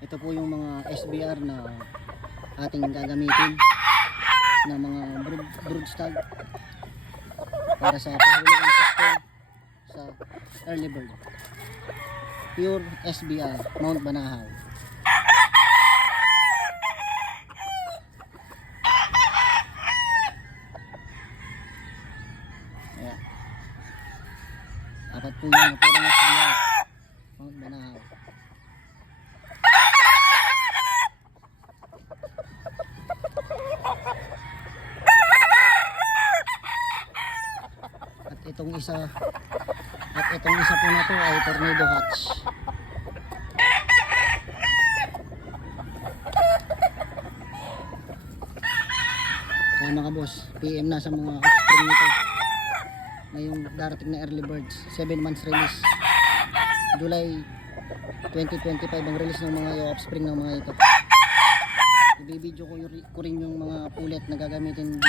Ito po yung mga SBR na ating gagamitin na mga broodstag para sa pahulugan system sa early bird. Pure SBR Mount Banahaw. Ayan. Apat po yan, pure SBR Mount Banahaw. Itong isa po na to ay tornado hatch. Kaya mga boss, PM na sa mga offspring nito ngayong darating na early birds. 7 months release, July 2025 ang release ng mga offspring ng mga ito. Ibibideo ko rin yung mga pulet na gagamitin dito.